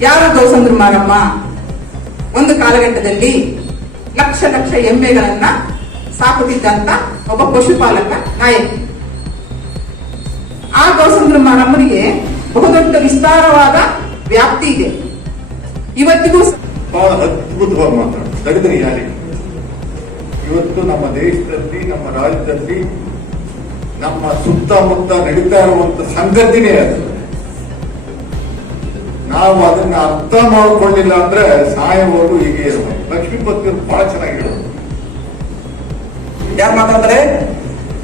ಯಾರು ಗೌಸಂದ್ರ ಮಾರಮ್ಮ? ಒಂದು ಕಾಲಘಟ್ಟದಲ್ಲಿ ಲಕ್ಷ ಲಕ್ಷ ಎಮ್ಮೆಗಳನ್ನ ಸಾಕುತ್ತಿದ್ದಂತ ಒಬ್ಬ ಪಶುಪಾಲಕ ನಾಯಕಿ. ಆ ಗೌಸಂದ್ರ ಮಾರಮ್ಮನಿಗೆ ಬಹುದೊಡ್ಡ ವಿಸ್ತಾರವಾದ ವ್ಯಾಪ್ತಿ ಇದೆ. ಇವತ್ತಿಗೂ ಬಹಳ ಅದ್ಭುತವಾಗಿ ಮಾತಾಡ ತೆಗೆದ್ರೆ ಯಾರಿಗೆ? ಇವತ್ತು ನಮ್ಮ ದೇಶದಲ್ಲಿ, ನಮ್ಮ ರಾಜ್ಯದಲ್ಲಿ ನಮ್ಮ ಸುತ್ತಮುತ್ತ ನಡೀತಾ ಇರುವಂತ ಸಂಗತಿನೇ ಅದು. ನಾವು ಅದನ್ನ ಅರ್ಥ ಮಾಡಿಕೊಳ್ಳಿಲ್ಲ ಅಂದ್ರೆ ಸಾಯುವವರು ಹೀಗೆ ಇರಬೇಕು ಲಕ್ಷ್ಮೀಪತಿ ಬಹಳ ಚೆನ್ನಾಗಿರೋದು ಯಾರು ಮಾತಾಡ್ತಾರೆ?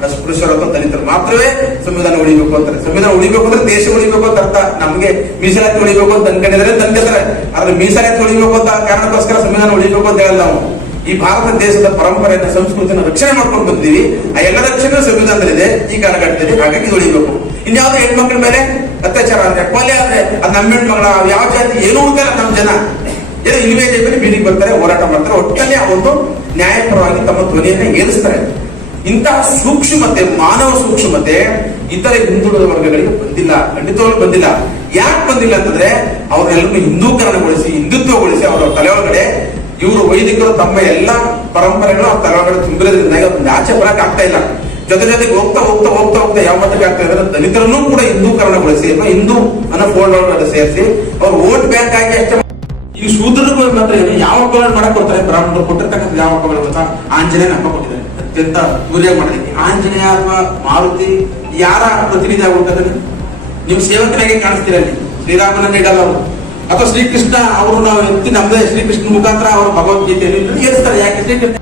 ಅಸ್ಪೃಶ್ಯರು ಅಥವಾ ದಲಿತರು ಮಾತ್ರವೇ ಸಂವಿಧಾನ ಉಳಿಬೇಕು ಅಂತಾರೆ. ಸಂವಿಧಾನ ಉಳಿಬೇಕು ಅಂದ್ರೆ ದೇಶ ಉಳಿಬೇಕು ಅಂತ ಅರ್ಥ. ನಮ್ಗೆ ಮೀಸಲಾತಿ ಉಳಿಬೇಕು ಅಂತ ಅನ್ಕೊಂಡಿದ್ರೆ ತಂದಿದ್ದಾರೆ. ಆದ್ರೆ ಮೀಸಲಾತಿ ಉಳಿಬೇಕು ಅಂತ ಕಾರಣಕ್ಕೋಸ್ಕರ ಸಂವಿಧಾನ ಉಳಿಬೇಕು ಅಂತ ಹೇಳಲ್ಲ ನಾವು. ಈ ಭಾರತ ದೇಶದ ಪರಂಪರೆಯನ್ನ, ಸಂಸ್ಕೃತಿಯನ್ನು ರಕ್ಷಣೆ ಮಾಡ್ಕೊಂಡು ಬಂದಿವಿ ಆ ಎಲ್ಲ ರಕ್ಷಣೆ ಸಂವಿಧಾನದಲ್ಲಿದೆ. ಈ ಕಾಲಘಟ್ಟದಲ್ಲಿ ಹಾಗಾಗಿ ಉಳಿಬೇಕು. ಇನ್ಯಾವುದೋ ಹೆಣ್ಮಕ್ಳ ಮೇಲೆ ಅತ್ಯಾಚಾರ ಆದ್ರೆ, ಕೊಲೆ ಆದ್ರೆ, ಅದ್ ನಮ್ಮ ಹೆಣ್ಮಗಳ ಯಾವ ಜಾತಿ, ಏನು ಉಳ್ಕಲ್ಲ ನಮ್ಮ ಜನ. ಏನೋ ಇಲ್ವೇ ಮೇಲೆ ಬೀದಿಗೆ ಬರ್ತಾರೆ, ಹೋರಾಟ ಮಾಡ್ತಾರೆ. ಒಟ್ಟಲ್ಲಿ ಒಂದು ನ್ಯಾಯಪರವಾಗಿ ತಮ್ಮ ಧ್ವನಿಯನ್ನ ಏರಿಸ್ತಾರೆ. ಇಂತಹ ಸೂಕ್ಷ್ಮತೆ, ಮಾನವ ಸೂಕ್ಷ್ಮತೆ ಇತರೆ ಹಿಂದುಳಿದ ವರ್ಗಗಳಿಗೆ ಬಂದಿಲ್ಲ. ಖಂಡಿತವಾಗ್ಲೂ ಬಂದಿಲ್ಲ. ಯಾಕೆ ಬಂದಿಲ್ಲ ಅಂತಂದ್ರೆ ಅವ್ರನ್ನೆಲ್ಲರೂ ಹಿಂದೂಕರಣಗೊಳಿಸಿ, ಹಿಂದುತ್ವಗೊಳಿಸಿ ಅವರ ತಲೆ ಒಳಗಡೆ ಇವರು ವೈದಿಕರು ತಮ್ಮ ಎಲ್ಲ ಪರಂಪರೆಗಳು ಅವ್ರ ತಲೆ ಒಳಗಡೆ ತುಂಬಿರೋದ್ರಿಂದ ಆಚೆ ಬರಕ್ ಆಗ್ತಾ ಇಲ್ಲ. ಜೊತೆ ಜೊತೆಗೆ ಹೋಗ್ತಾ ಹೋಗ್ತಾ ಹೋಗ್ತಾ ಹೋಗ್ತಾ ಯಾವ ಮಟ್ಟಕ್ಕೆ ಆಗ್ತಾ ಇದ್ದಾರೆ ದಲಿತರನ್ನು ಕೂಡ ಹಿಂದೂಕರಣಗೊಳಿಸಿ ಅಥವಾ ಹಿಂದೂ ಅನ್ನೋ ಫೋಲ್ಡ್ ಒಳಗಡೆ ಸೇರಿಸಿ ಅವ್ರು ವೋಟ್ ಬ್ಯಾಂಕ್ ಆಗಿ ಈ ಶೂದ್ರಗಳು ಮಾತ್ರ ಯಾವ ಹಬ್ಬಗಳನ್ನು ಮಾಡಕ್ ಕೊಡ್ತಾರೆ ಬ್ರಾಹ್ಮಣರು ಕೊಟ್ಟಿರ್ತಕ್ಕಂಥ ಯಾವ ಗೊತ್ತಾ? ಆಂಜನೇಯನ ಹಬ್ಬ ಕೊಟ್ಟಿದ್ದಾರೆ. ಅತ್ಯಂತ ಗುರಿಯಾಗಿ ಮಾಡಿದೀನಿ ಆಂಜನೇಯ ಅಥವಾ ಮಾರುತಿ ಯಾರ ಪ್ರತಿನಿಧಿ ಆಗುತ್ತದೆ ನೀವು ಸೇವಕರಾಗಿ ಕಾಣಿಸ್ತೀರ ಶ್ರೀರಾಮನ ಇಡಲ್ಲ ಅವರು. ಅಥವಾ ಶ್ರೀಕೃಷ್ಣ, ಅವರು ನಾವು ಎತ್ತಿ ನಮ್ದೇ ಶ್ರೀಕೃಷ್ಣ ಮುಖಾಂತರ ಅವರು ಭಗವದ್ಗೀತೆಯಲ್ಲಿ ಏರಿಸ್ತಾರೆ. ಯಾಕೆ? ಶ್ರೀಕೃಷ್ಣ